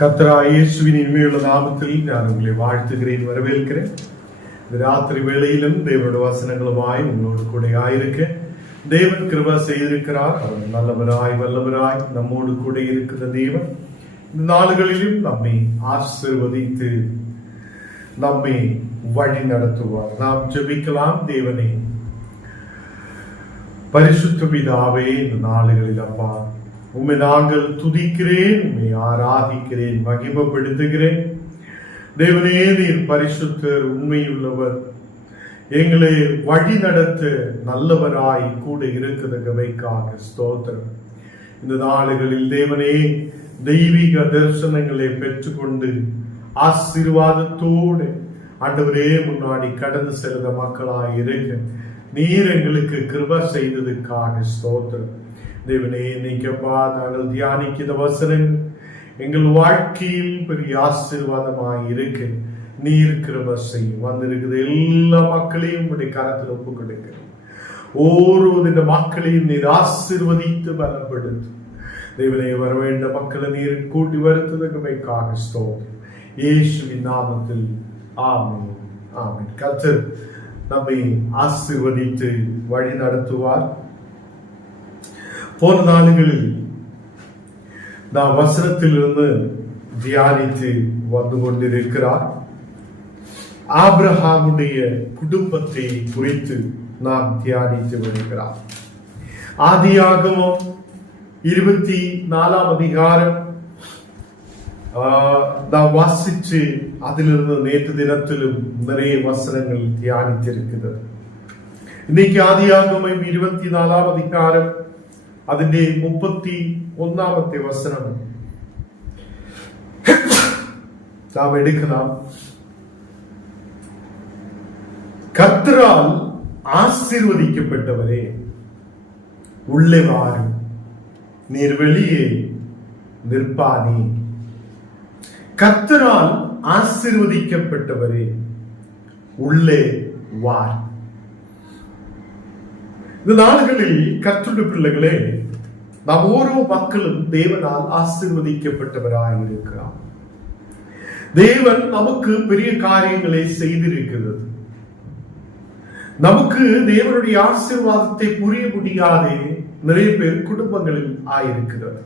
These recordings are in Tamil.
கர்த்தராகிய இயேசுவின் இனிமையுள்ள நாமத்தில் நான் உங்களை வாழ்த்துகிறேன், வரவேற்கிறேன். இந்த ராத்திரி வேளையிலும் தேவனுடைய வசனங்களுமாய் உங்களோடு கூட ஆயிருக்க தேவன் கிருபை செய்திருக்கிறார். அவர் நல்லவராய் வல்லவராய் நம்மோடு கூட இருக்கிற தேவன் இந்த நாளுகளிலும் நம்மை ஆசீர்வதித்து நம்மை வழி நடத்துவார். நாம் ஜெபிக்கலாம். தேவனே, பரிசுத்த பிதாவே, இந்த நாளுகளில் அப்பா உம்மை நாங்கள் துதிக்கிறேன், உம்மை ஆராதிக்கிறேன், மகிமைப்படுத்துகிறேன். தேவனே, நீர் பரிசுத்தர், உண்மையுள்ளவர், எங்களை வழி நடத்த நல்லவராய் கூட இருக்கிறவைக்காக ஸ்தோத்திரம். இந்த நாளுகளில் தேவனே, தெய்வீக தரிசனங்களை பெற்றுக்கொண்டு ஆசீர்வாதத்தோடு ஆண்டவரே முன்னாடி கடந்து செல்கிற மக்களாய் இருக்க நீர் எங்களுக்கு கிருபை செய்ததுக்காக ஸ்தோத்திரம். தேவனே, இன்னைக்கப்பா நாங்கள் தியானிக்கிற வசனங்கள் எங்கள் வாழ்க்கையில் பெரிய ஆசீர்வாதமாய் இருக்கு. நீர் கிருபை செய்யும். வந்திருக்கிற எல்லா மக்களையும் உடைய கரத்தில் ஒப்பு கொடுக்கிறோம். ஓரோ மக்களையும் நீர் ஆசீர்வதித்து பலப்படுத்தும். தேவனே, வர வேண்ட மக்களை நீர் கூட்டி வருத்ததுக்காக ஸ்தோத்திரம். இயேசுவின் நாமத்தில் ஆமென், ஆமென். கர்த்தர் நம்மை ஆசீர்வதித்து வழி நடத்துவார். போன நாளுகளில் நாம் வசனத்திலிருந்து தியானித்து வந்து கொண்டிருக்கிறார். ஆபிரகாமுடைய குடும்பத்தை குறித்து நாம் தியானித்து வருகிறார். ஆதியாகமம் 24 அதிகாரம் நாம் வாசிச்சு அதிலிருந்து நேற்று தினத்திலும் நிறைய வசனங்கள் தியானித்திருக்கிறது. இன்னைக்கு ஆதியாகமம் 24 அதிகாரம் അതിന്റെ 31 വസനം നാം എടുക്കണം. கர்த்தரால் ஆசீர்வதிக்கப்பட்டவரே உள்ளே வாரும், நீர் வெளியே நிற்பானே. கர்த்தரால் ஆசீர்வதிக்கப்பட்டவரே உள்ளே வார். இந்த நாடுகளில் கர்த்தருடைய பிள்ளைகளே, நாம் ஓரோ மக்களும் தேவனால் ஆசீர்வதிக்கப்பட்டவராக இருக்கிறார். தேவன் நமக்கு பெரிய காரியங்களை செய்திருக்கிறது. நமக்கு தேவனுடைய ஆசீர்வாதத்தை புரிய முடியாதே நிறைய பேர் குடும்பங்களில் ஆயிருக்கிறது.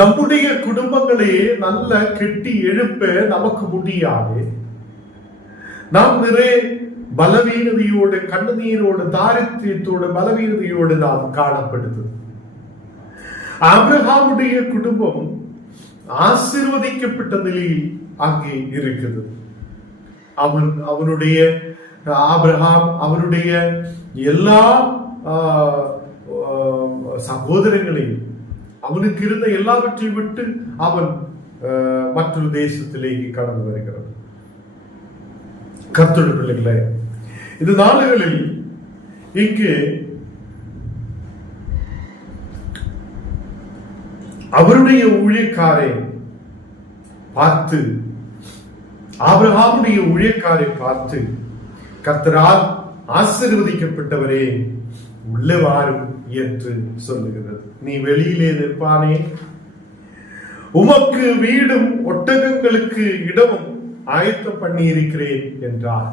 நம்முடைய குடும்பங்களே நல்ல கெட்டி எழுப்ப நமக்கு முடியாது. நாம் நிறைய பலவீனதையோடு, கண்ணீரோடு, தாரித்தியத்தோடு, பலவீனதையோடு நாம் காணப்படுது. ஆபிரகாமுடைய குடும்பம் ஆசீர்வதிக்கப்பட்ட நிலையில் அங்கே இருக்குது. அவனுடைய ஆபிரகாம் அவனுடைய எல்லா சகோதரங்களையும், அவனுக்கு இருந்த எல்லாவற்றையும் விட்டு அவன் மற்றொரு தேசத்திலேயே கடந்து வருகிறான். கர்த்தருடைய பிள்ளைகளே, இந்த நாளுகளில் இங்கு அவருடைய ஊழியக்காரை பார்த்து, ஆபிரகாமுடைய ஊழியக்காரை பார்த்து, கர்த்தரால் ஆசீர்வதிக்கப்பட்டவரே உள்ளே வாரும் என்று சொல்லுகிறது. நீ வெளியிலே நிற்பானே, உமக்கு வீடும் ஒட்டகங்களுக்கு இடமும் ஆயத்தம் பண்ணி இருக்கிறேன் என்றார்.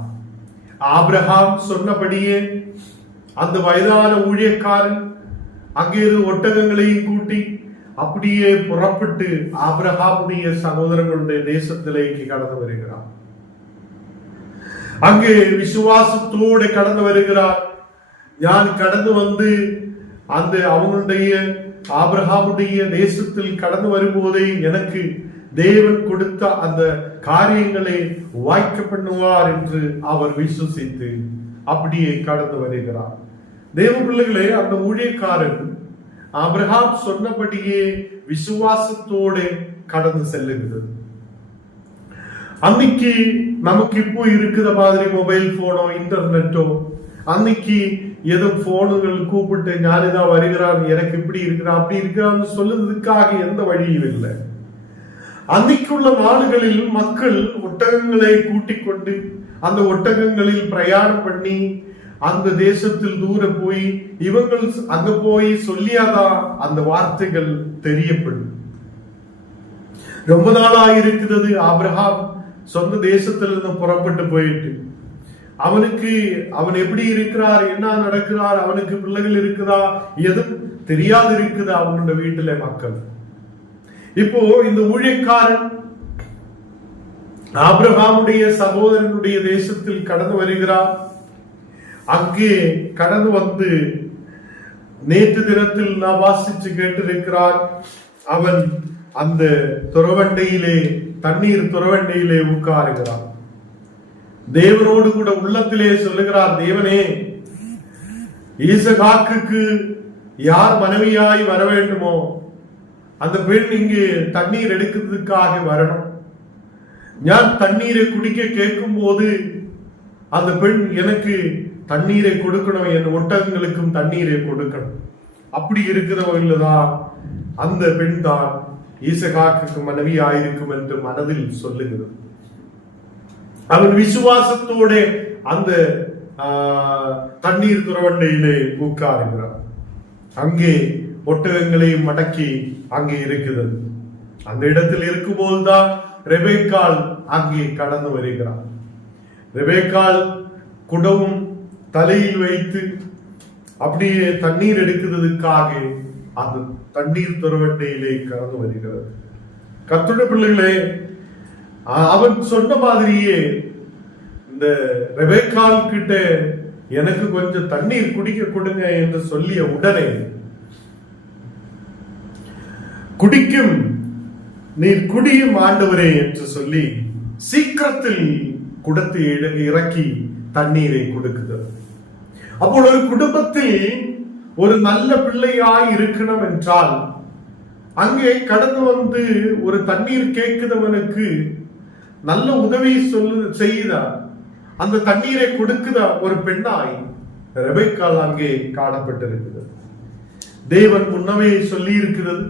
ஆபிரகாம் சொன்னபடியே அந்த வயதான ஊழியக்காரன் அங்கே ஒட்டகங்களையும் கூட்டி அப்படியே புறப்பட்டு ஆபிரகாமுடைய சகோதரர்களுடைய தேசத்திலேக்கு கடந்து வருகிறார். அங்கே விசுவாசத்தோடு கடந்து வருகிறார். நான் கடந்து வந்து அந்த அவங்களுடைய ஆபிரகாமுடைய தேசத்தில் கடந்து வரும்போதே எனக்கு தேவன் கொடுத்த அந்த காரியங்களை வாய்க்க பண்ணுவார் என்று அவர் விசுவசித்து அப்படியே கடந்து வருகிறார். தேவ பிள்ளைகளே, அந்த ஊழியக்காரன் ஆபிரகாம் சொன்னபடியே விசுவாசத்தோடு கடந்து செல்லுகிறது. அன்னைக்கு நமக்கு இப்போ இருக்கிற மாதிரி மொபைல் போனோ இன்டர்நெட்டோ, அன்னைக்கு ஏதோ போனுகள் கூப்பிட்டு ஞானிதான் வருகிறான், எனக்கு இப்படி இருக்கிறான் அப்படி இருக்கிறான்னு சொல்லுறதுக்காக எந்த வழியும் இல்லை. அன்னைக்குள்ள நாடுகளில் மக்கள் ஒட்டகங்களை கூட்டிக் கொண்டு அந்த ஒட்டகங்களில் பிரயாணம் பண்ணி அந்த தேசத்தில் தூர போய் இவங்கள் அங்க போய் சொல்லியாதான் அந்த வார்த்தைகள் தெரியப்படும். ரொம்ப நாளா இருக்கிறது. ஆபிரகாம் சொந்த தேசத்திலிருந்து புறப்பட்டு போயிட்டு அவன் எப்படி இருக்கிறார், என்ன நடக்கிறார், அவனுக்கு பிள்ளைகள் இருக்குதா, எதுவும் தெரியாது இருக்குது அவனோட வீட்டுல மக்கள். இப்போ இந்த ஊழியக்காரன் ஆபிரகாமுடைய சகோதரனுடைய தேசத்தில் கடந்து வருகிறார். அங்கே கடந்து வந்து நேற்று தினத்தில் நான் வாசிச்சு கேட்டிருக்கிறார். அவன் அந்த தண்ணீர் துறவண்டையிலே உட்காருகிறான். தேவனோடு கூட உள்ளத்திலே சொல்லுகிறார், தேவனே, ஈசகாக்கு யார் மனைவியாய் வர வேண்டுமோ அந்த பெண் இங்கு தண்ணீர் எடுக்கிறதுக்காக வரணும். நான் தண்ணீரை குடிக்க கேட்கும் போது அந்த பெண் எனக்கு தண்ணீரை கொடுக்கணும், என் ஒட்டகங்களுக்கும் தண்ணீரை கொடுக்கணும். அப்படி இருக்கிறவர்கள்தான் அந்த பெண் தான் ஈசகாக்கு மனைவி ஆயிருக்கும் என்று மனதில் சொல்லுகிறது. அவன் விசுவாசத்தோட அந்த தண்ணீர் துறவண்டையிலே உட்காருகிறான். அங்கே ஒட்டகங்களையும் மடக்கி அங்கே இருக்கிறது. அந்த இடத்தில் இருக்கும்போதுதான் ரெபேக்காள் அங்கே கடந்து வருகிறார். ரெபேக்காள் குடவும் தலையில் வைத்து அப்படியே தண்ணீர் எடுக்கிறதுக்காக அந்த தண்ணீர் துறவண்டையிலே கடந்து வருகிறது. கர்த்தருடைய பிள்ளைகளே, அவன் சொன்ன மாதிரியே இந்த ரெபேக்காள் கிட்ட எனக்கு கொஞ்சம் தண்ணீர் குடிக்க கொடுங்க என்று சொல்லிய உடனே, குடிக்கும் நீர் குடியும் ஆண்டவரே என்று சொல்லி சீக்கிரத்தில் குடத்தை இறக்கி தண்ணீரை கொடுக்குது. அப்போ ஒரு குடும்பத்தில் ஒரு நல்ல பிள்ளையாய் இருக்கணும் என்றால் அங்கே கடந்து வந்து ஒரு தண்ணீர் கேட்குதவனுக்கு நல்ல உதவி செய்த அந்த தண்ணீரை கொடுக்குத ஒரு பெண்ணாய் ரெபேக்காள் அங்கே காணப்பட்டிருக்கிறது. தேவன் முன்னமே சொல்லி இருக்கிறது.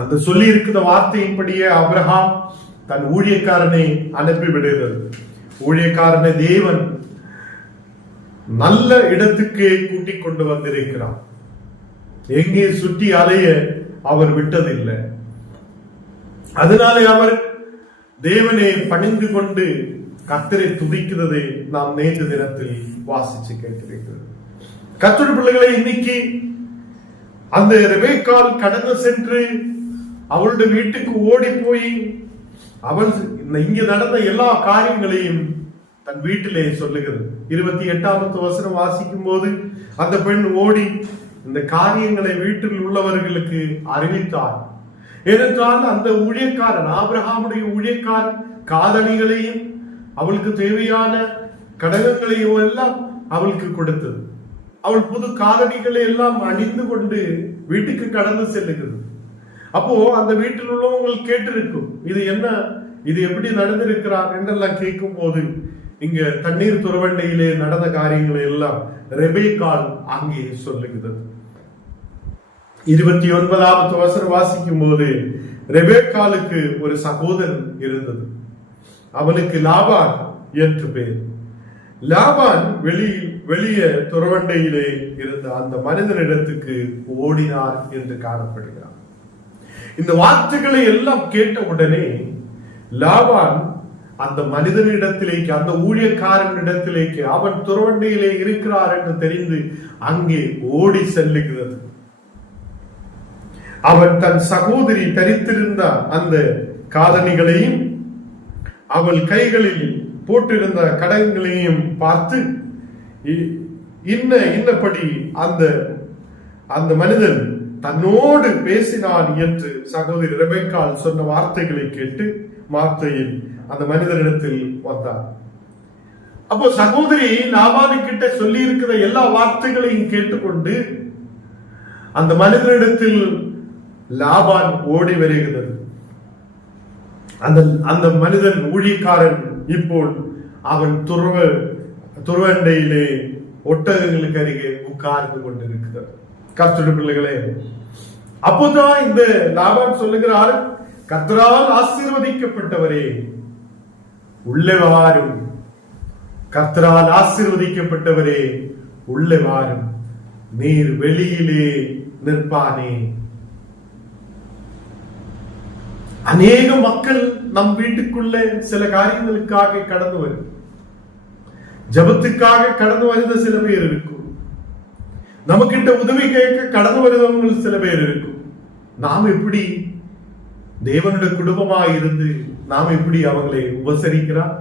அந்த சொல்லி இருக்கிற வார்த்தையின்படியே ஆபிரகாம் தன் ஊழியக்காரனை அனுப்பி விடுகிறது. ஊழியக்காரனை தேவன் நல்ல இடத்துக்கு கூட்டிக் கொண்டு வந்திருக்கிறார். எங்கே சுற்றி அலைய அவர் விட்டதில்லை. அதனாலே அவர் தேவனை பணிந்து கொண்டு கர்த்தரை துதிக்கிறதை நாம் நேற்று தினத்தில் வாசிச்சு கேட்டிருக்கிறது. கர்த்தருடைய பிள்ளைகளை, இன்னைக்கு அந்த ரெபேக்காள் கடந்து சென்று அவளுடைய வீட்டுக்கு ஓடி போய் அவள் இங்கு நடந்த எல்லா காரியங்களையும் தன் வீட்டிலே சொல்லுகிறது. 28வது வசனம் வாசிக்கும் போது அந்த பெண் ஓடி இந்த காரியங்களை வீட்டில் உள்ளவர்களுக்கு அறிவித்தார். ஏனென்றால் அந்த ஊழியக்காரன், ஆபிரகாமுடைய ஊழியக்காரன், காதணிகளையும் அவளுக்கு தேவையான கடகங்களையும் எல்லாம் அவளுக்கு கொடுத்தது. அவள் புது காதணிகளை எல்லாம் அணிந்து கொண்டு வீட்டுக்கு கடந்து செல்லுகிறது. அப்போ அந்த வீட்டில் உள்ளவங்க கேட்டிருக்கும், இது என்ன, இது எப்படி நடந்திருக்கிறார் என்றெல்லாம் கேட்கும் போது இங்க தண்ணீர் துறவண்டையிலே நடந்த காரியங்களை எல்லாம் ரெபேக்காள் அங்கே சொல்லுகிறது. 29வது வசனம் வாசிக்கும் போது ரெபேக்காளுக்கு ஒரு சகோதரன் இருந்தது. அவனுக்கு லாபான் என்று பெயர். லாபான் வெளியே துறவண்டையிலே இருந்த அந்த மனிதனிடத்துக்கு ஓடினார் என்று காணப்படுகிறார். இந்த வார்த்தைகளை எல்லாம் கேட்ட உடனே லாபான் அந்த மனிதனிடத்திலேக்கு, அந்த ஊழியக்காரனிடத்திலேக்கு, அவன் துறவண்டையிலே இருக்கிறார் என்று தெரிந்து அங்கே ஓடி செல்லுகிறது. அவன் தன் சகோதரி தரித்திருந்த அந்த காதணிகளையும் அவள் கைகளில் போட்டிருந்த கடகங்களையும் பார்த்து இன்னபடி அந்த மனிதன் தன்னோடு பேசினான் என்று சகோதரி ரெபேக்காள் சொன்ன வார்த்தைகளை கேட்டு வார்த்தையில் அந்த மனிதனிடத்தில் வந்தார். அப்போ சகோதரி லாபானுக்கிட்ட சொல்லி இருக்கிற எல்லா வார்த்தைகளையும் கேட்டுக்கொண்டு அந்த மனிதனிடத்தில் லாபான் ஓடி வருகிறது. அந்த மனிதன் ஊழியக்காரன் இப்போ அவன் துறவண்டையிலே ஒட்டகங்களுக்கு அருகே உட்கார்ந்து கொண்டிருக்கிறார். கர்த்தருடைய பிள்ளைகளே, அப்போதான் இந்த லாபான் சொல்லுகிறார், கர்த்தரால் ஆசீர்வதிக்கப்பட்டவரே உள்ளே வாரும், கர்த்தரால் ஆசீர்வதிக்கப்பட்டவரே உள்ளே வாரும், நீர் வெளியிலே நிற்பானே. அநேக மக்கள் நம் வீட்டுக்குள்ளே சில காரியங்களுக்காக கடந்து வரும், ஜபத்துக்காக கடந்து வருத சில பேர் இருக்கும், நமக்கிட்ட உதவி கேட்க கடந்து வருதவங்க சில பேர் இருக்கும். நாம் எப்படி தேவனுடைய குடும்பமாக இருந்து நாம் எப்படி அவங்களை உபசரிக்கிறோம்?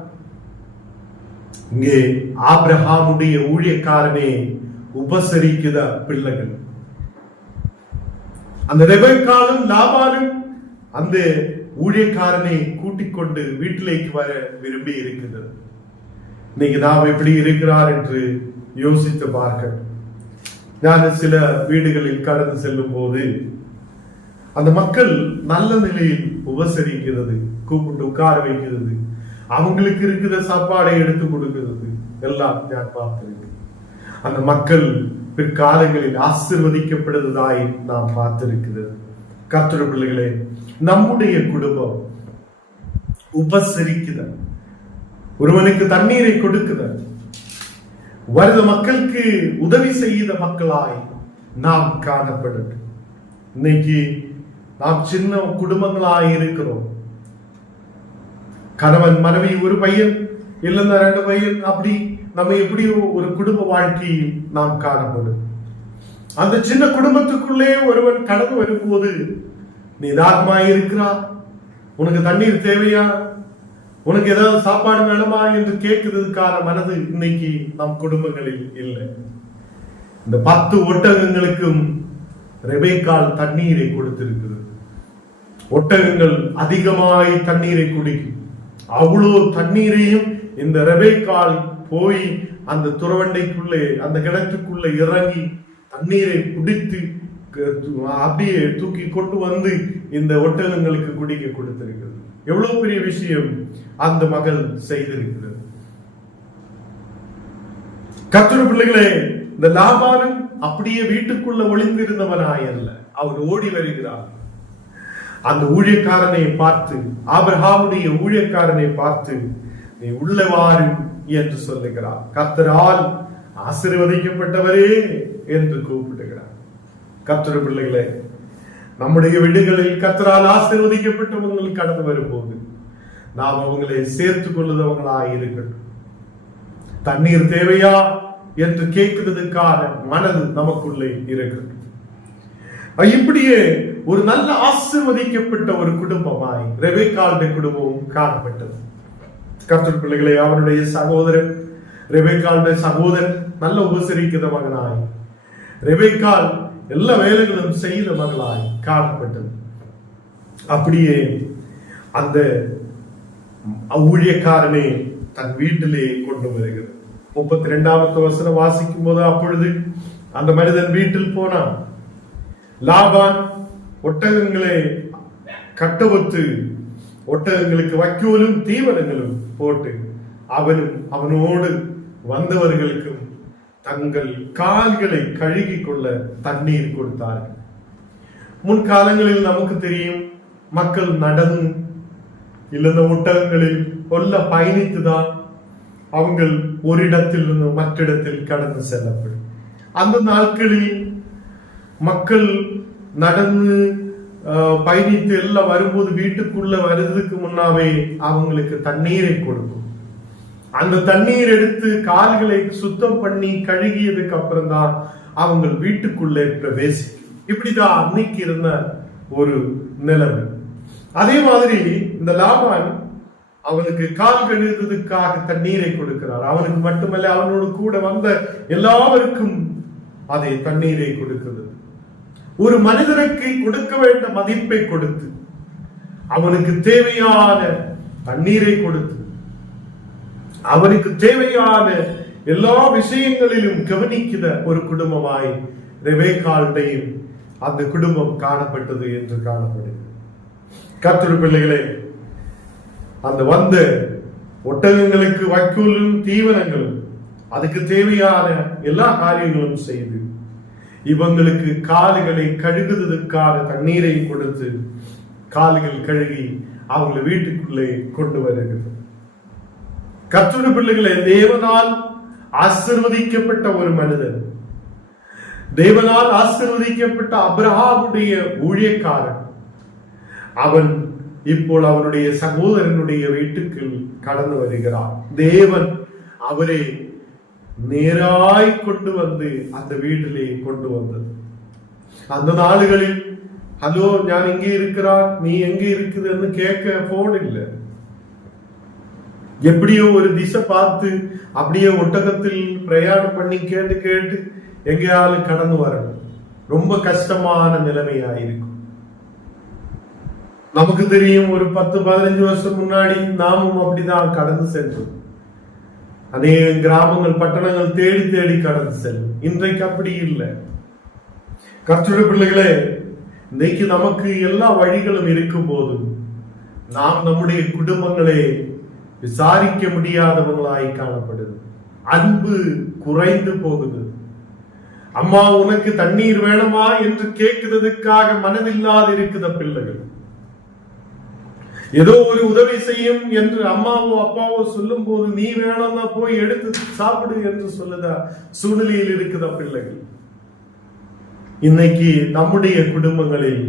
இங்கே ஆபிரகாமுடைய ஊழியக்காரனே உபசரிக்கிற பிள்ளைகள். அந்த ரெபெக்காலும் லாபானும் அந்த ஊழியக்காரனை கூட்டிக் கொண்டு வீட்டிലേക്ക് வர விரும்பி இருக்கிறது. இன்னைக்கு நாம் எப்படி இருக்கிறார் என்று யோசித்து பார்க்க. நான் சில வீடுகளில் கடந்து செல்லும் போது அந்த மக்கள் நல்ல நிலையில் உபசரிக்கிறது, கூப்பிட்டு உட்கார வைக்கிறது, அவங்களுக்கு இருக்கிற சாப்பாடை எடுத்து கொடுக்கிறது எல்லாம் நான் பார்த்திருக்கேன். அந்த மக்கள் பிற்காலங்களில் ஆசீர்வதிக்கப்படுவதாய் நாம் பார்த்திருக்கிறது. கர்த்தருடைய பிள்ளைகளே, நம்முடைய குடும்பம் உபசரிக்குதல், ஒருவனுக்கு தண்ணீரை கொடுக்குதல், வருத மக்களுக்கு உதவி செய்த மக்களாய் நாம் காணப்படும். இன்னைக்கு நாம் சின்ன குடும்பங்களாய் இருக்கிறோம். கணவன் மனைவி, ஒரு பையன் இல்லைன்னா 2 பையன், அப்படி நம்ம எப்படி ஒரு குடும்ப வாழ்க்கையில் நாம் காணப்படும். அந்த சின்ன குடும்பத்துக்குள்ளே ஒருவன் கடந்து வரும்போது, நீ தாகமாய் இருக்கிறா, உனக்கு தண்ணீர் தேவையா, உனக்கு ஏதாவது சாப்பாடு வேணுமா என்று கேட்கிறதுக்கான மனது இன்னைக்கு நம் குடும்பங்களில் இல்லை. இந்த 10 ஒட்டகங்களுக்கும் ரெபெக்காள் தண்ணீரை கொடுத்திருக்கிறது. ஒட்டகங்கள் அதிகமாய் தண்ணீரை குடிக்கும். அவ்வளவு தண்ணீரையும் இந்த ரெபெக்காள் போய் அந்த துறவண்டைக்குள்ளே, அந்த கிணற்றுக்குள்ளே இறங்கி தண்ணீரை குடித்து அப்படியே தூக்கி கொண்டு வந்து இந்த ஒட்டகங்களுக்கு குடிக்க கொடுத்திருக்கிறது. எவ்வளவு பெரிய விஷயம் அந்த மகள் செய்திருக்கிறது. கர்த்தருடைய பிள்ளைகளே, இந்த லாபானும் அப்படியே வீட்டுக்குள்ள ஒளிந்திருந்தவனாய் அல்ல, அவர் ஓடி வருகிறார். அந்த ஊழியக்காரனை பார்த்து, ஆபிரகாமுடைய ஊழியக்காரனை பார்த்து, நீ உள்ளவாறு என்று சொல்லுகிறார். கர்த்தரால் ஆசீர்வதிக்கப்பட்டவரே என்று கூப்பிடுகிறார். கர்த்தருடைய பிள்ளைகளே, நம்முடைய வீடுகளில் கர்த்தரால் ஆசீர்வதிக்கப்பட்டவர்கள் கடந்து வரும்போது நாம் அவங்களை சேர்த்துக் கொள்ளுதவங்களாய் இருக்கட்டும். தண்ணீர் தேவையா என்று கேட்கிறதுக்கான மனது நமக்குள்ளே இருக்கட்டும். இப்படியே ஒரு நல்ல ஆசீர்வதிக்கப்பட்ட ஒரு குடும்பமாய் ரெபெக்காளுடைய குடும்பமும் காணப்பட்டது. கர்த்தருடைய பிள்ளைகளே, அவனுடைய சகோதரன், ரெபெக்காளுடைய சகோதரன் நல்ல உபசரிக்கிற மகனாய், ரெபெக்காள் எல்லா வேலைகளும் செய்த மகளாய் காணப்பட்டது. அப்படியே அந்த ஊழியக்காரனை தன் வீட்டிலே கொண்டு வருகிறது. 32வது வசனம் வாசிக்கும் போது, அப்பொழுது அந்த மனிதன் வீட்டில் போனான். லாபான் ஒட்டகங்களை கட்டவத்து ஒட்டகங்களுக்கு வைக்கோலும் தீவனங்களும் போட்டு அவனும் அவனோடு வந்தவர்களுக்கும் தங்கள் கால்களை கழுகி கொள்ள தண்ணீர் கொடுத்தார்கள். முன்காலங்களில் நமக்கு தெரியும், மக்கள் நடந்து இல்லைந்த ஒட்டகங்களில் கொல்ல பயணித்துதான் அவங்கள் ஒரு இடத்தில் இருந்து மற்ற இடத்தில் கடந்து செல்லப்படும். அந்த நாட்களில் மக்கள் நடந்து பயணித்து எல்லாம் வரும்போது வீட்டுக்குள்ள வருவதற்கு முன்னாவே அவங்களுக்கு தண்ணீரை கொடுக்கும். அந்த தண்ணீர் எடுத்து கால்களை சுத்தம் பண்ணி கழுகியதுக்கு அப்புறம் தான் அவங்க வீட்டுக்குள்ளே பிரவேசிக்கும். இப்படிதான் அன்னைக்கு இருந்த ஒரு நிலைமை. அதே மாதிரி இந்த லாபான் அவனுக்கு கால் கழுவுறதுக்காக தண்ணீரை கொடுக்கிறார். அவனுக்கு மட்டுமல்ல, அவனோடு கூட வந்த எல்லாருக்கும் அதை தண்ணீரை கொடுக்கிறது. ஒரு மனிதனுக்கு கொடுக்க வேண்ட மதிப்பை கொடுத்து, அவனுக்கு தேவையான தண்ணீரை கொடுத்து, அவனுக்கு தேவையான எல்லா விஷயங்களிலும் கவனிக்கிற ஒரு குடும்பமாய் ரெபெக்காளுடையும் அந்த குடும்பம் காணப்பட்டது என்று காணப்படுகிறது. கர்த்தருடைய பிள்ளைகளே, அந்த வந்த ஒட்டகங்களுக்கு வைக்கோலும் தீவனங்களும் அதுக்கு தேவையான எல்லா காரியங்களும் செய்து இவங்களுக்கு கால்களை கழுகுவதற்கான தண்ணீரை கொடுத்து கால்கள் கழுகி அவங்களை வீட்டுக்குள்ளே கொண்டு வருகிறது. கர்த்தருடைய பிள்ளைகளே, தேவனால் ஆசீர்வதிக்கப்பட்ட ஒரு மனிதன், தேவனால் ஆசீர்வதிக்கப்பட்ட ஆபிரகாமுடைய ஊழியக்காரன், அவன் ഇപ്പോൾ அவனுடைய சகோதரனுடைய வீட்டுக்கு கடந்து வருகிறார். தேவன் அவரை நேராய் கொண்டு வந்து அந்த வீட்டிலே கொண்டு வந்தது. அந்த நாளுகளில் ஹலோ நான் இங்கே இருக்கிறான், நீ எங்க இருக்குதுன்னு கேட்க போன் இல்லை. எப்படியோ ஒரு திசை பார்த்து அப்படியே ஒட்டகத்தில் பிரயாணம் பண்ணி கேட்டு கேட்டு எங்கேயாலும் கடந்து வரணும். ரொம்ப கஷ்டமான நிலைமையாயிருக்கும். நமக்கு தெரியும், ஒரு 10-15 வருஷம் முன்னாடி நாமும் அப்படிதான் கடந்து சென்றோம். அநேக கிராமங்கள் பட்டணங்கள் தேடி தேடி கடந்து செல்லும். இன்றைக்கு அப்படி இல்லை. கர்த்தருடைய பிள்ளைகளே, இன்னைக்கு நமக்கு எல்லா வழிகளும் இருக்கும் போது நாம் நம்முடைய குடும்பங்களை விசாரிக்க முடியாதவங்களாய் காணப்படுது. அன்பு குறைந்து போகுது. அம்மா உனக்கு தண்ணீர் வேணுமா என்று கேட்கிறதுக்காக மனதில்லாது இருக்குத பிள்ளைகள். ஏதோ ஒரு உதவி செய்யும் என்று அம்மாவோ அப்பாவோ சொல்லும் போது நீ வேணும்னா போய் எடுத்து சாப்பிடு என்று சொல்லுத சூழ்நிலையில் இருக்குத பிள்ளைகள். இன்னைக்கு நம்முடைய குடும்பங்களில்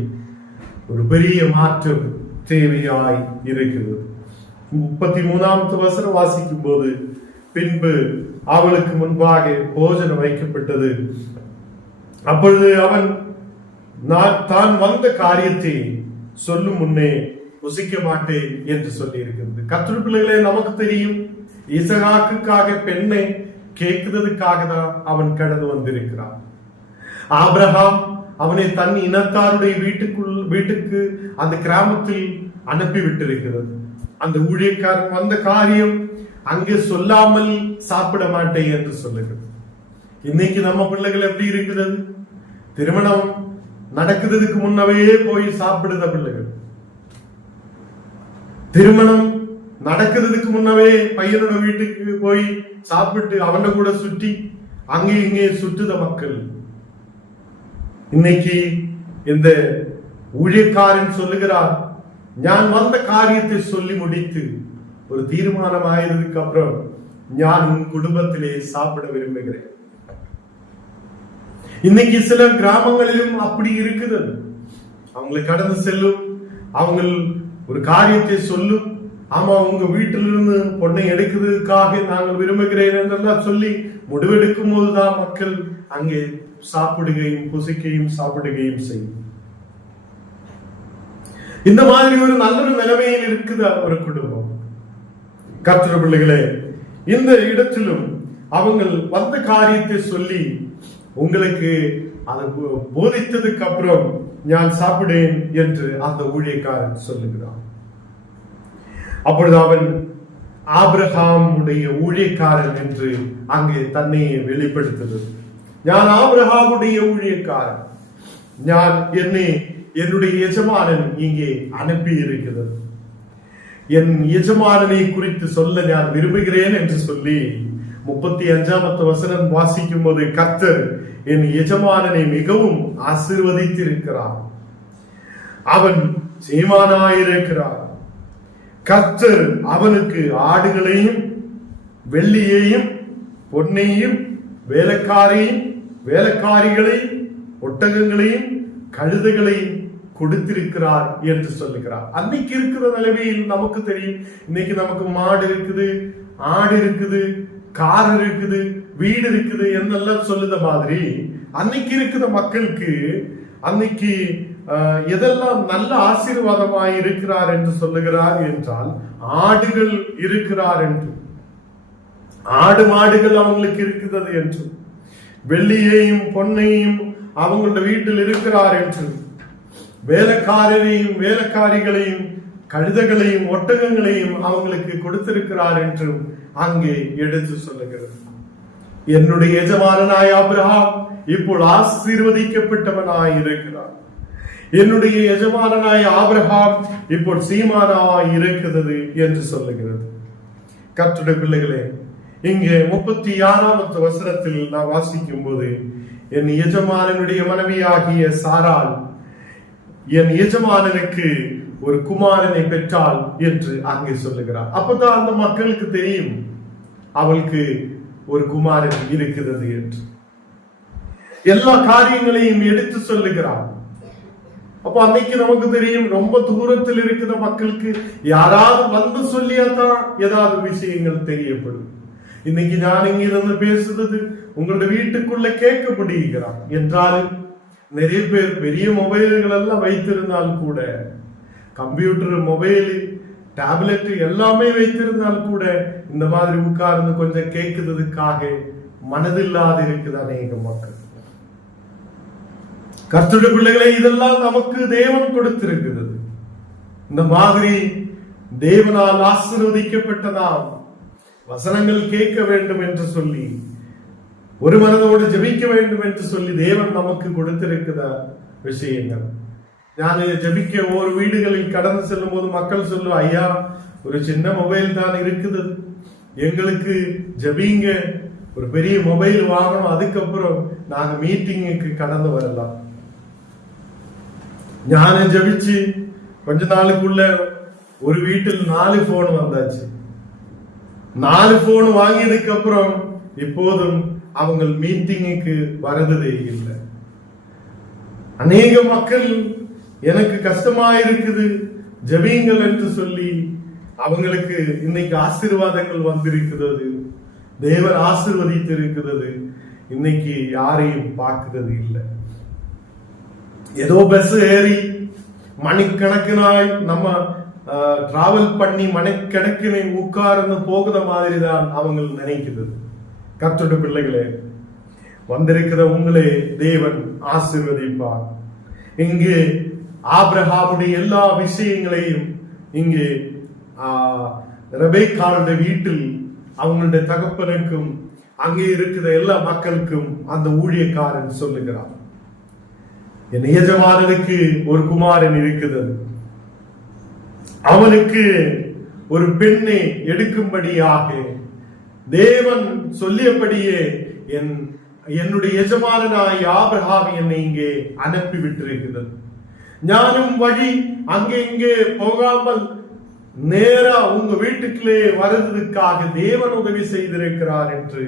ஒரு பெரிய மாற்றம் தேவையாய் இருக்கிறது. 33வது வசனம் வாசிக்கும் போது, பின்பு அவளுக்கு முன்பாக போஜனம் வைக்கப்பட்டது. அப்பொழுது அவன் தான் வந்த காரியத்தை சொல்லும் முன்னே புசிக்க மாட்டேன் என்று சொல்லி இருக்கிறது. கர்த்தருடைய பிள்ளைகளே, நமக்கு தெரியும், ஈசாக்குக்காக பெண்ணை கேட்கிறதுக்காக தான் அவன் கடந்து வந்திருக்கிறான். ஆபிரகாம் அவனை தன் இனத்தாருடைய வீட்டுக்கு அந்த கிராமத்தில் அனுப்பி விட்டிருக்கிறது. அந்த ஊழியக்காரன் வந்த காரியம் அங்கே சொல்லாமல் சாப்பிட மாட்டேன் என்று சொல்லுகிறது. இன்னைக்கு நம்ம பிள்ளைகள் எப்படி இருக்கிறது? திருமணம் நடக்கிறதுக்கு முன்னவே போய் சாப்பிடுத பிள்ளைகள். திருமணம் நடக்கிறதுக்கு முன்னவே பையனோட வீட்டுக்கு போய் சாப்பிட்டு அவன கூட சுற்றி அங்கே இங்கே சுற்றுத மக்கள். இன்னைக்கு இந்த ஊழியக்காரன் சொல்லுகிறார், நான் வந்த காரியத்தை சொல்லி முடித்து ஒரு தீர்மானம் ஆயதுக்கு அப்புறம் நான் உன் குடும்பத்திலே சாப்பிட விரும்புகிறேன். இன்னைக்கு சில கிராமங்களிலும் அப்படி இருக்குது. அவங்களை கடந்து செல்லும், அவங்க ஒரு காரியத்தை சொல்லும், ஆமா உங்க வீட்டிலிருந்து பொண்ணை எடுக்கிறதுக்காக நாங்கள் விரும்புகிறேன் என்றெல்லாம் சொல்லி முடிவெடுக்கும் போதுதான் மக்கள் அங்கே சாப்பிடுகையும் புசிக்கையும் சாப்பிடுகையும் செய்யும். இந்த மாதிரி ஒரு நல்ல ஒரு நிலைமையில் இருக்குது ஒரு குடும்பம். கர்த்தருடைய பிள்ளைகளே, இந்த இடத்திலும் அவங்க வந்த காரியத்தை சொல்லி உங்களுக்கு அதை போதித்ததுக்கு அப்புறம் நான் சாப்பிடேன் என்று அந்த ஊழியக்காரன் சொல்லுகிறான். அப்பொழுது அவன் ஆபிரகாமுடைய ஊழியக்காரன் என்று அங்கே தன்னை வெளிப்படுத்துது. நான் ஆபிரகாமுடைய ஊழியக்காரன், நான் என்னுடைய எஜமானன் இங்கே அனுப்பி இருக்கிறது, என் எஜமானனை குறித்து சொல்ல நான் விரும்புகிறேன் என்று சொல்லி 35வது வசனம் வாசிக்கும் போது, கர்த்தர் என் எஜமானனை மிகவும் ஆசீர்வதித்திருக்கிறார், அவன் சீமானாயிருக்கிறார். கர்த்தர் அவனுக்கு ஆடுகளையும் வெள்ளியையும் பொன்னையும் வேலைக்காரிகளையும் ஒட்டகங்களையும் கழுதைகளையும் கொடுத்திருக்கிறார் என்று சொல்லுகிறார். அன்னைக்கு இருக்கிற நிலைமையில் நமக்கு தெரியும், இன்னைக்கு நமக்கு மாடு இருக்குது, ஆடு இருக்குது, கார் இருக்குது, வீடு இருக்குது என்னெல்லாம் சொல்லுத மாதிரி அன்னைக்கு இருக்கிற மக்களுக்கு அன்னைக்கு எதெல்லாம் நல்ல ஆசீர்வாதமாய் இருக்கிறார் என்று சொல்லுகிறார் என்றால், ஆடுகள் இருக்கிறார் என்று, ஆடு மாடுகள் அவங்களுக்கு இருக்கிறது என்று, வெள்ளியையும் பொன்னையும் அவங்களோட வீட்டில் இருக்கிறார் என்று, வேலைக்காரரையும் வேலைக்காரிகளையும் கழுதைகளையும் ஒட்டகங்களையும் அவங்களுக்கு கொடுத்திருக்கிறார் என்றும் அங்கே எடுத்து சொல்லுகிறது. என்னுடைய எஜமானனாய் ஆபிரகாம் இப்போ ஆசீர்வதிக்கப்பட்டவனாய் இருக்கிறார். என்னுடைய எஜமானனாய் ஆபிரகாம் இப்போ சீமானாய் இருக்கிறது என்று சொல்லுகிறது. கர்த்தருடைய பிள்ளைகளே, இங்கே 36வது வசனத்தில் நான் வாசிக்கும் போது, என் எஜமானனுடைய மனைவியாகிய சாராள் என் எஜமானனுக்கு ஒரு குமாரனை பெற்றாள் என்று அங்கே சொல்லுகிறார். அப்பதான் அந்த மக்களுக்கு தெரியும் அவளுக்கு ஒரு குமாரன் இருக்கிறது என்று. எல்லா காரியங்களையும் எடுத்து சொல்லுகிறார். அப்ப அன்னைக்கு நமக்கு தெரியும், ரொம்ப தூரத்தில் இருக்கிற மக்களுக்கு யாராவது வந்து சொல்லியாதான் ஏதாவது விஷயங்கள் தெரியப்படும். இன்னைக்கு நான் இங்கிருந்து பேசுறது உங்களுடைய வீட்டுக்குள்ள கேட்க முடியுகிறான் என்றாலும் நிறைய பேர் பெரிய மொபைல்கள் எல்லாம் வைத்திருந்தால் கூட, கம்ப்யூட்டர், மொபைல், டேப்லெட் எல்லாமே வைத்திருந்தால் கூட இந்த மாதிரி உட்கார்ந்து கொஞ்சம் கேட்கிறதுக்காக மனதில்லாது இருக்குது அநேக மக்கள். கர்த்தருடைய பிள்ளைகளை, இதெல்லாம் நமக்கு தேவன் கொடுத்திருக்கிறது. இந்த மாதிரி தேவனால் ஆசீர்வதிக்கப்பட்ட நாம் வசனங்கள் கேட்க வேண்டும் என்று சொல்லி, ஒரு மனதோடு ஜெபிக்க வேண்டும் என்று சொல்லி தேவன் நமக்கு கொடுத்திருக்கிற விஷயங்கள். நான் ஜெபிக்க ஒரு வீடுகளில் கடந்து செல்லும் போது மக்கள் சொல்லுவோம், ஐயா ஒரு சின்ன மொபைல் தான் இருக்குது, எங்களுக்கு ஜெபிங்க, ஒரு பெரிய மொபைல் வாங்கணும், அதுக்கப்புறம் நாங்க மீட்டிங்குக்கு கடந்து வரலாம். ஞானம் ஜபிச்சு கொஞ்ச நாளுக்குள்ள ஒரு வீட்டில் 4 போன் வந்தாச்சு. 4 போன் வாங்கியதுக்கு அப்புறம் இப்போதும் அவங்க மீட்டிங்குக்கு வரதே இல்லை. அநேக மக்கள் எனக்கு கஷ்டமா இருக்குது ஜபிங்கள் என்று சொல்லி அவங்களுக்கு இன்னைக்கு ஆசீர்வாதங்கள் வந்திருக்கிறது, தேவன் ஆசீர்வதித்து இருக்கிறது. இன்னைக்கு யாரையும் பார்க்கிறது இல்லை. ஏதோ பஸ் ஏறி மணிக்கணக்கினாய் நம்ம டிராவல் பண்ணி மணிக்கணக்கினை உட்கார்ந்து போகிற மாதிரி தான் அவங்க நினைக்கிறது. கர்த்தருடைய பிள்ளைகளே, வந்திருக்கிற உங்களே தேவன் ஆசீர்வதிப்பார். இங்கு ஆபிரகாமுடைய எல்லா விஷயங்களையும் இங்கு ரெபெக்காளுடைய வீட்டில் அவங்களுடைய தகப்பனுக்கும் அங்கே இருக்கிற எல்லா மக்களுக்கும் அந்த ஊழியக்காரன் சொல்லுகிறார், என் எஜமானனுக்கு ஒரு குமாரன் இருக்கிறது, அவனுக்கு ஒரு பெண்ணை எடுக்கும்படியாக தேவன் சொல்லியபடியே என்னுடைய எஜமானனாய் ஆபிரகாம் என்னை இங்கே அனுப்பி விட்டிருக்கிறது. ஞானும் வழி அங்கே இங்கே போகாமல் நேரா உங்க வீட்டுக்குள்ளே வருவதற்காக தேவன் உதவி செய்திருக்கிறார் என்று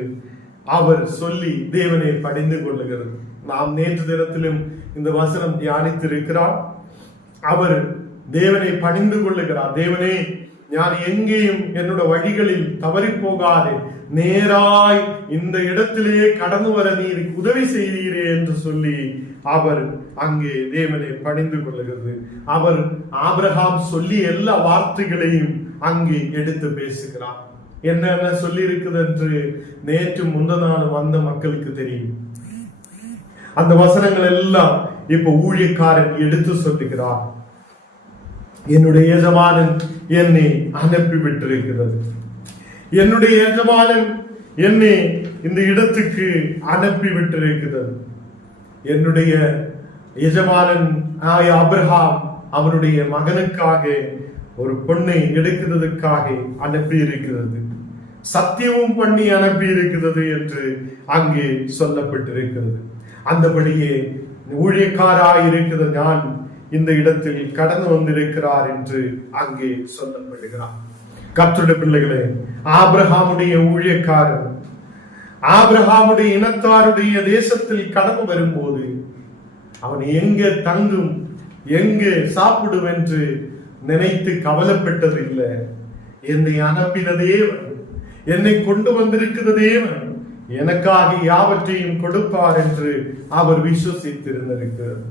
அவர் சொல்லி தேவனை பணிந்து கொள்ளுகிறது. நாம் நேற்று தினத்திலும் இந்த வசனம் தியானித்திருக்கிறார். அவர் தேவனை பணிந்து கொள்ளுகிறார். தேவனே, நான் எங்கேயும் என்னோட வழிகளில் தவறி போகாதே, நேராய் இந்த இடத்திலேயே கடந்து வர நீர் உதவி செய்தீரே என்று சொல்லி அவர் அங்கே தேவனை பணிந்து கொள்ளுகிறது. அவர் ஆபிரகாம் சொல்லி எல்லா வார்த்தைகளையும் அங்கே எடுத்து பேசுகிறார். என்னென்ன சொல்லி இருக்குது என்று நேற்று முந்தநாள் வந்த மக்களுக்கு தெரியும். அந்த வசனங்கள் எல்லாம் இப்ப ஊழியக்காரன் எடுத்து சொல்லுகிறார். என்னுடைய எஜமானன் என்னை அனுப்பி விட்டிருக்கிறது, என்னுடைய எஜமானன் என்னை இந்த இடத்துக்கு அனுப்பி விட்டிருக்கிறது. என்னுடைய எஜமானன் ஆபிரகாம் அவனுடைய மகனுக்காக ஒரு பொண்ணை எடுக்கிறதுக்காக அனுப்பி இருக்கிறது, சத்தியமும் பண்ணி அனுப்பி இருக்கிறது என்று அங்கே சொல்லப்பட்டிருக்கிறது. அந்தபடியே ஊழியக்காராய் இருக்கிற நான் இந்த இடத்தில் கடந்து வந்திருக்கிறார் என்று அங்கே சொல்லப்படுகிறார். கர்த்தருடைய பிள்ளைகளே, ஆபிரகாமுடைய ஊழியக்காரன் ஆபிரகாமுடைய இனத்தாருடைய தேசத்தில் கடந்து வரும்போது அவன் எங்கே தங்கும் எங்கே சாப்பிடும் என்று நினைத்து கவலைப்பட்டதில்லை. என்னை அனுப்பின தேவன், என்னை கொண்டு வந்திருக்கிற தேவன் எனக்காக யாவற்றையும் கொடுப்பார் என்று அவர் விசுவசித்திருந்திருக்கிறார்.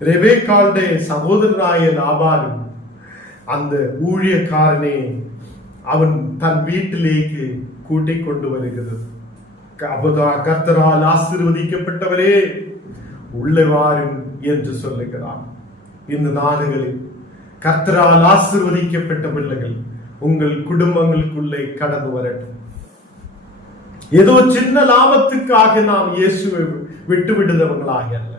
ரெபெக்காளுடைய சகோதரனாய லாபானும் அந்த ஊழியக்காரனே அவன் தன் வீட்டிலேக்கு கூட்டிக் கொண்டு வருகிறது. கர்த்தரால் ஆசீர்வதிக்கப்பட்டவரே உள்ளே வாரும் என்று சொல்லுகிறான். இந்த நாடுகளில் கர்த்தரால் ஆசீர்வதிக்கப்பட்ட பிள்ளைகள் உங்கள் குடும்பங்களுக்குள்ளே கடந்து வரட்டும். ஏதோ சின்ன லாபத்துக்காக நாம் இயேசுவை விட்டு விடுதவங்களாக அல்ல,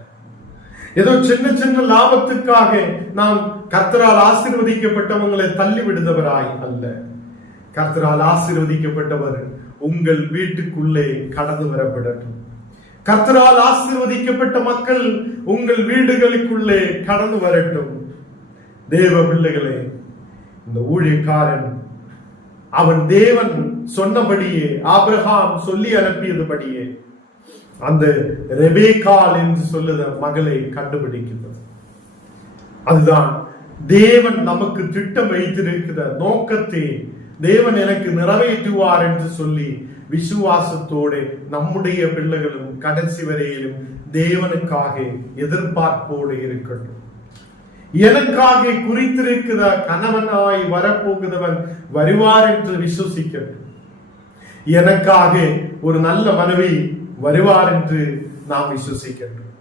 ஏதோ சின்ன சின்ன லாபத்துக்காக நாம் கர்த்தரால் ஆசீர்வதிக்கப்பட்டவங்களை தள்ளி விடுதவராய் அல்ல. கர்த்தரால் ஆசீர்வதிக்கப்பட்டவர் உங்கள் வீட்டுக்குள்ளே கடந்து வரப்படட்டும். கர்த்தரால் ஆசீர்வதிக்கப்பட்ட மக்கள் உங்கள் வீடுகளுக்குள்ளே கடந்து வரட்டும். தேவ பிள்ளைகளே, இந்த ஊழியக்காரன் அவன் தேவன் சொன்னபடியே, ஆபிரகாம் சொல்லி அனுப்பியதுபடியே அந்த ரெபேக்காள் என்று சொல்லுற மகளை கண்டுபிடிக்கிறது. அதுதான் தேவன் நமக்கு திட்டம் வைத்திருக்கிற நோக்கத்தை தேவன் எனக்கு நிறைவேற்றுவார் என்று சொல்லி விசுவாசத்தோடு நம்முடைய பிள்ளைகளும் கடைசி வரையிலும் தேவனுக்காக எதிர்பார்ப்போடு இருக்கட்டும். எனக்காக குறித்திருக்கிற கணவனாய் வரப்போகிறவன் வருவார் என்று விசுவசிக்கட்டும். எனக்காக ஒரு நல்ல மனைவி வருவார் என்று நாம் விசுவசிக்கட்டும்.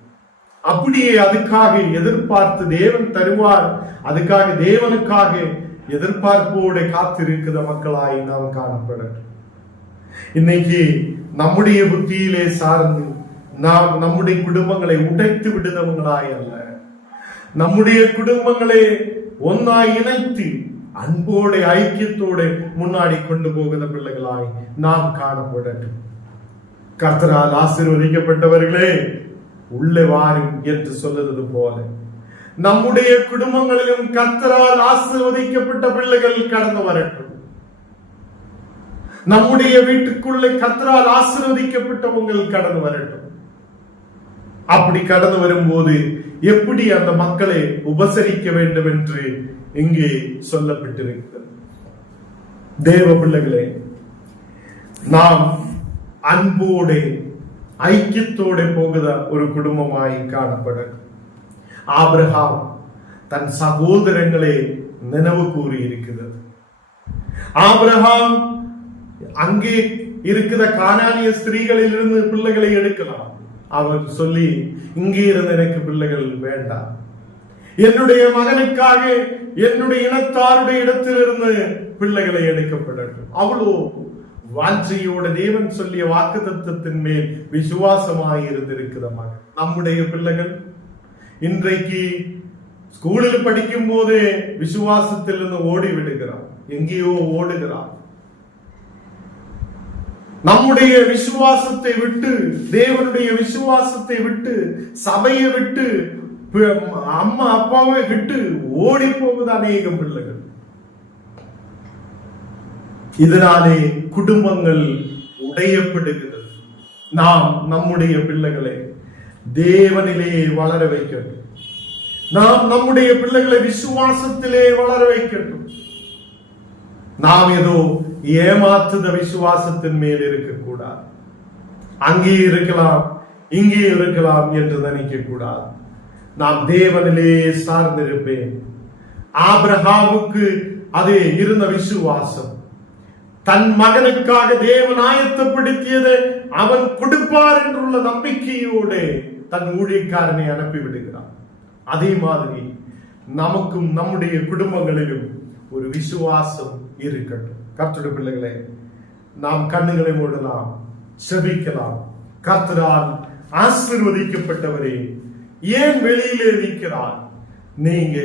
அப்படியே அதுக்காக எதிர்பார்த்து தேவன் தருவார், அதுக்காக தேவனுக்காக எதிர்பார்ப்போடு காத்திருக்கிற மக்களாய் நாம் காணப்படட்டும். இன்னைக்கு நம்முடைய புத்தியிலே சார்ந்து நாம் நம்முடைய குடும்பங்களை உடைத்து விடுதவங்களாய் அல்ல, நம்முடைய குடும்பங்களை ஒன்னாய் இணைத்து அன்போடு ஐக்கியத்தோடு முன்னாடி கொண்டு போகிற பிள்ளைகளாய் நாம் காணப்படட்டும். கர்த்தரால் ஆசீர்வதிக்கப்பட்டவர்களே உள்ளே வாரும் என்று சொல்லுவது போல நம்முடைய குடும்பங்களிலும் கர்த்தரால் ஆசீர்வதிக்கப்பட்ட பிள்ளைகள் கடந்து வரட்டும். நம்முடைய வீட்டுக்குள்ளே கர்த்தரால் ஆசீர்வதிக்கப்பட்டவங்கள் கடந்து வரட்டும். அப்படி கடந்து வரும்போது எப்படி அந்த மக்களை உபசரிக்க வேண்டும் என்று இங்கே சொல்லப்பட்டிருக்கிறது. தேவ பிள்ளைகளே, நாம் அன்போடு ஐக்கியத்தோடு போகிற ஒரு குடும்பமாய் காணப்பட ஆபிரகாம் தன் சகோதரங்களை நினைவு கூறி இருக்கிறது. ஆபிரகாம் அங்கே இருக்கிற கானானிய ஸ்திரீகளில் இருந்து பிள்ளைகளை எடுக்கலாம். அவர் சொல்லி, இங்கே இருந்து எனக்கு பிள்ளைகள் வேண்டாம், என்னுடைய மகனுக்காக என்னுடைய இனத்தாருடைய இடத்திலிருந்து பிள்ளைகளை எடுக்கப்படட்டும். அவ்வளோ வாஞ்சையோட தேவன் சொல்லிய வாக்குத்தத்தத்தின் மேல் விசுவாசமாய் இருந்திருக்கிற மகன். நம்முடைய பிள்ளைகள் இன்றைக்கு ஸ்கூலில் படிக்கும் போதே விசுவாசத்திலிருந்து ஓடி விடுகிறார், எங்கேயோ ஓடுகிறார். நம்முடைய விசுவாசத்தை விட்டு, தேவனுடைய விசுவாசத்தை விட்டு, சபையை விட்டு, அம்மா அப்பாவை விட்டு ஓடி போகுது அநேகம் பிள்ளைகள். இதனாலே குடும்பங்கள் உடையப்படுகிறது. நாம் நம்முடைய பிள்ளைகளை தேவனிலே வளர வைக்கட்டும். நாம் நம்முடைய பிள்ளைகளை விசுவாசத்திலே வளர வைக்கட்டும். நாம் ஏதோ ஏமாற்றுத விசுவாசத்தின் மேல் இருக்கக்கூடாது. அங்கே இருக்கலாம், இங்கே இருக்கலாம் என்று நினைக்க கூடாது. நாம் தேவனிலே சார்ந்திருப்பேன். ஆபிரகாமுக்கு அது இருந்த விசுவாசம். தன் மகனுக்காக தேவன் ஆயத்தப்படுத்தியதை அவன் கொடுப்பார் என்றுள்ள நம்பிக்கையோடு தன் ஊழியக்காரனை அனுப்பி விடுகிறான். அதே மாதிரி நமக்கும் நம்முடைய குடும்பங்களிலும் ஒரு விசுவாசம் இருக்கட்டும். கர்த்தருடைய பிள்ளைகளே, நாம் கண்ணுகளை மூடலாம், செபிக்கலாம். கர்த்தரால் ஆசீர்வதிக்கப்பட்டவரே, ஏன் வெளியிலே நிற்கிறார்? நீங்க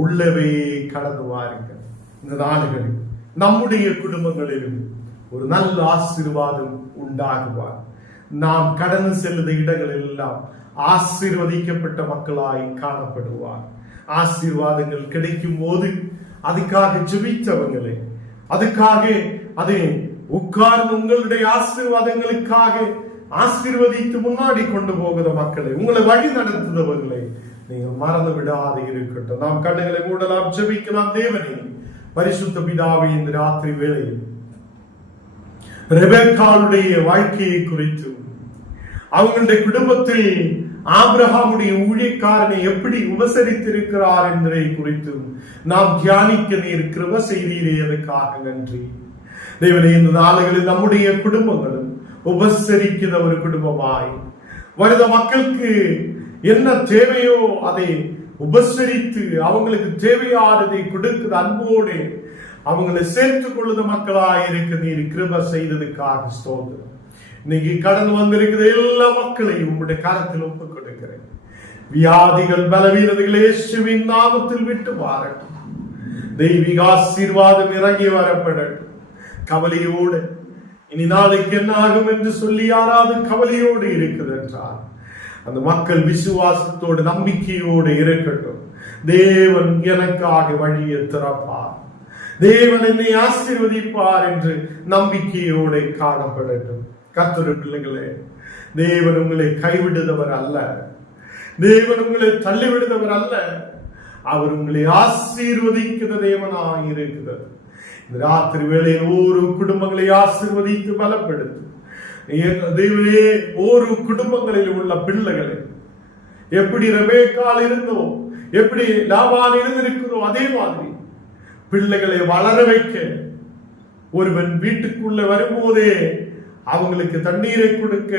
உள்ளவே கடந்து வாருங்கள். இந்த நாடுகளில் நம்முடைய குடும்பங்களிலும் ஒரு நல்ல ஆசீர்வாதம் உண்டாகுவார். நாம் கடந்து செல்லுத இடங்கள் எல்லாம் ஆசீர்வதிக்கப்பட்ட மக்களாய் காணப்படுவார். ஆசீர்வாதங்கள் கிடைக்கும் போது அதுக்காக ஜெபித்தவங்களே, அதுக்காக அதை உட்கார்ந்து உங்களுடைய ஆசீர்வாதங்களுக்காக ஆசீர்வதித்து முன்னாடி கொண்டு போகிற மக்களை, உங்களை வழி நடத்துபவர்களை நீங்கள் மறந்து விடாது இருக்கட்டும். நாம் கண்ணுகளை மூடலாம், ஜெபிக்கலாம். தேவனே, பரிசுத்த பிதாவே, இந்த ராத்திரி வேளையில் ரெபெக்காளுடைய வாழ்க்கையை குறித்து, அவங்களுடைய குடும்பத்தில் ஆபிரகாமுடைய ஊழியக்காரனை எப்படி உபசரித்திருக்கிறார் என்பதை குறித்து நாம் தியானிக்க நீர் கிருபை செய்தீரே, அதற்காக நன்றி. தேவனே, இந்த நாளுகளில் நம்முடைய குடும்பங்களும் உபசரிக்கிற ஒரு குடும்பமாய் வருத மக்களுக்கு என்ன தேவையோ அதை உபசரித்து அவங்களுக்கு தேவையானதை கொடுக்கிற அன்போடு அவங்களை சேர்த்துக் கொள்ளுத மக்களாய் இருக்க நீர் கிருபை செய்ததுக்காக ஸ்தோத்திரம். இன்னைக்கு கடந்து வந்திருக்கிற எல்லா மக்களையும் உங்களுடைய கரத்தில் ஒப்புக் கொடுக்கிறேன். வியாதிகள், பலவீனங்கள் இயேசுவின் நாமத்தில் விட்டு வாரட்டும். தெய்வீக ஆசீர்வாதம் இறங்கி வரப்படட்டும். கவலையோடு இனி நாளைக்கு என்ன ஆகும் என்று சொல்லி யாராவது கவலையோடு இருக்குது என்றால் அந்த மக்கள் விசுவாசத்தோடு நம்பிக்கையோடு இருக்கட்டும். தேவன் எனக்காக வழியை திறப்பார், தேவன் என்னை ஆசீர்வதிப்பார் என்று நம்பிக்கையோடு காணப்படட்டும். கர்த்தருடைய பிள்ளைகளே, தேவன் உங்களை கைவிடுதவர் அல்ல. தேவன் உங்களை தள்ளிவிடுதவர் அல்ல. அவர் உங்களை ஆசீர்வதிக்கிற தேவனாய் இருக்கிறார். இந்த ராத்திரி வேளையில் ஒரு குடும்பங்களை ஆசீர்வதித்து பலப்படுத்து தேவனே. ஒரு குடும்பங்களில் உள்ள பிள்ளைகளை எப்படி ரெபேக்காள் இருந்தோ, எப்படி லாபான் இருந்திருக்கிறதோ, அதே மாதிரி பிள்ளைகளை வளர வைக்க ஒருவன் வீட்டுக்குள்ள வரும்போதே அவங்களுக்கு தண்ணீரை கொடுக்க,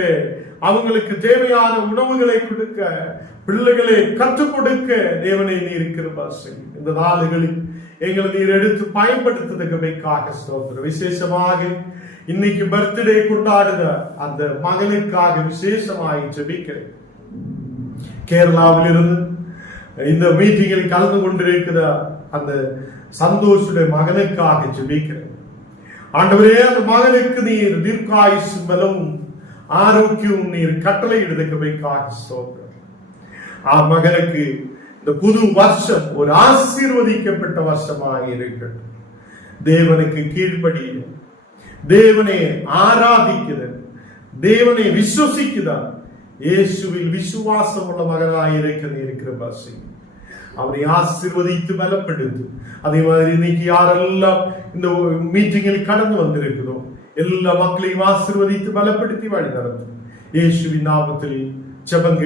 அவங்களுக்கு தேவையான உணவுகளை கொடுக்க, பிள்ளைகளை கற்றுக் கொடுக்க தேவனை நீர் கிருபை செய்யும். இந்த நாளுகளில் எங்களை நீர் எடுத்து பயன்படுத்துவதற்காக ஸ்தோத்திரம். விசேஷமாக இன்னைக்கு பர்த்டே கொண்டாடுற அந்த மகனுக்காக விசேஷமாக ஜெபிக்கிறேன். கேரளாவில் இருந்து இந்த மீட்டிங்கில் கலந்து கொண்டிருக்கிற அந்த சந்தோஷுடைய மகனுக்காக ஜெபிக்கிறேன். ஆண்டவரே, அந்த மகனுக்கு நீர் தீர்க்காயுசு பலமும் ஆரோக்கியமும் நீர் கட்டளை இடுவதற்காக ஸ்தோத்திரம். மகனுக்கு இந்த புது வருஷம் ஒரு ஆசீர்வதிக்கப்பட்ட வருஷமாக இருக்கட்டும். தேவனுக்கு கீழ்ப்படிய, தேவனை ஆராதிக்கிற, தேவனை விசுவசிக்கிறார், இயேசுவில் விசுவாசம் உள்ள மகனாய் இருக்கிற பாசி அவரை ஆசீர்வதித்து பலப்படுத்து. அதே மாதிரி இன்னைக்கு யாரெல்லாம் இந்த மீட்டிங்கில் கடந்து வந்திருக்கிறோம் எல்லா மக்களையும் ஆசீர்வதித்து பலப்படுத்தி வழி நடத்தும். இயேசுவின் நாமத்தில் ஜெபங்கள்